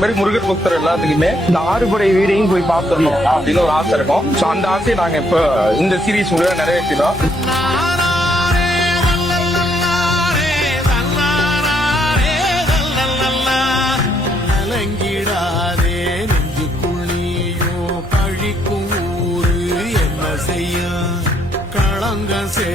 மாதிரி முருகர் பக்தர் எல்லாத்துக்குமே இந்த ஆறுபடை வீடையும் போய் பார்த்துடணும் அப்படின்னு ஒரு ஆசை இருக்கும். ஸோ அந்த ஆசையை நாங்க இப்ப இந்த சீரீஸ் மூலம் நிறைவேற்றினோம். களங்க சே